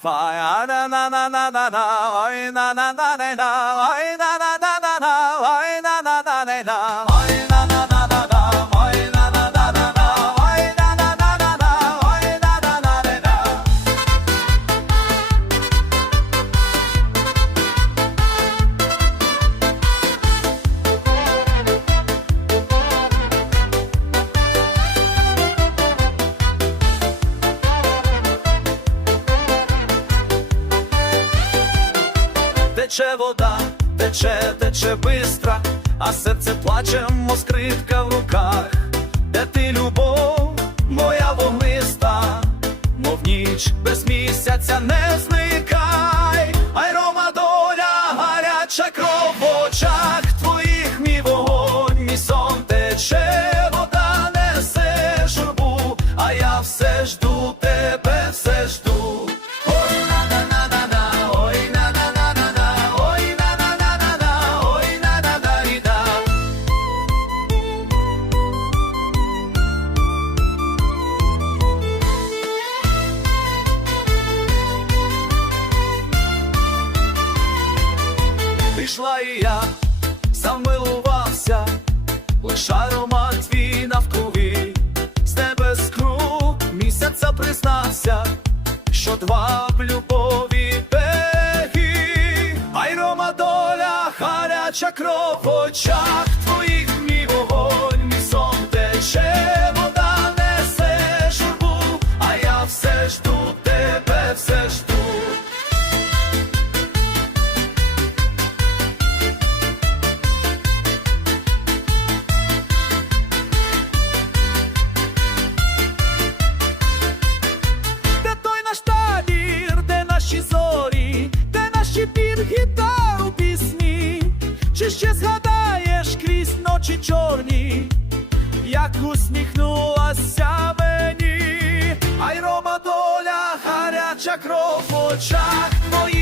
Fire na na na na na na, oi na na na na na, na na na na na, oi na na na na, Тече вода, тече, тече бистра, а серце плаче, скрипка в руках, де ти любов, моя вогниста, мов ніч без місяця не зникай, Пішла і я, сам милувався, лиш аромат твій навкруги, з небес круг місяця признався, що два в любові беги, ай рома доля, гаряча кров в очах чорні, як усміхнулася мені, ай рома доля, гаряча кров в очах твоїх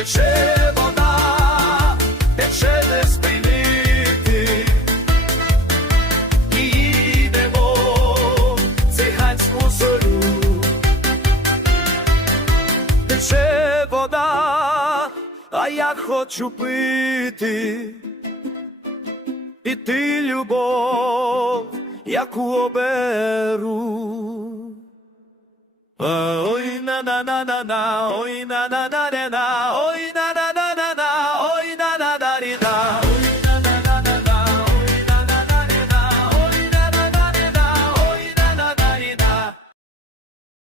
Тече вода, тече не спинити, і їдемо в циганську зорю. Тече вода, а я хочу пити, і ти любов, яку оберу. Ой на на на на на, ой на на на на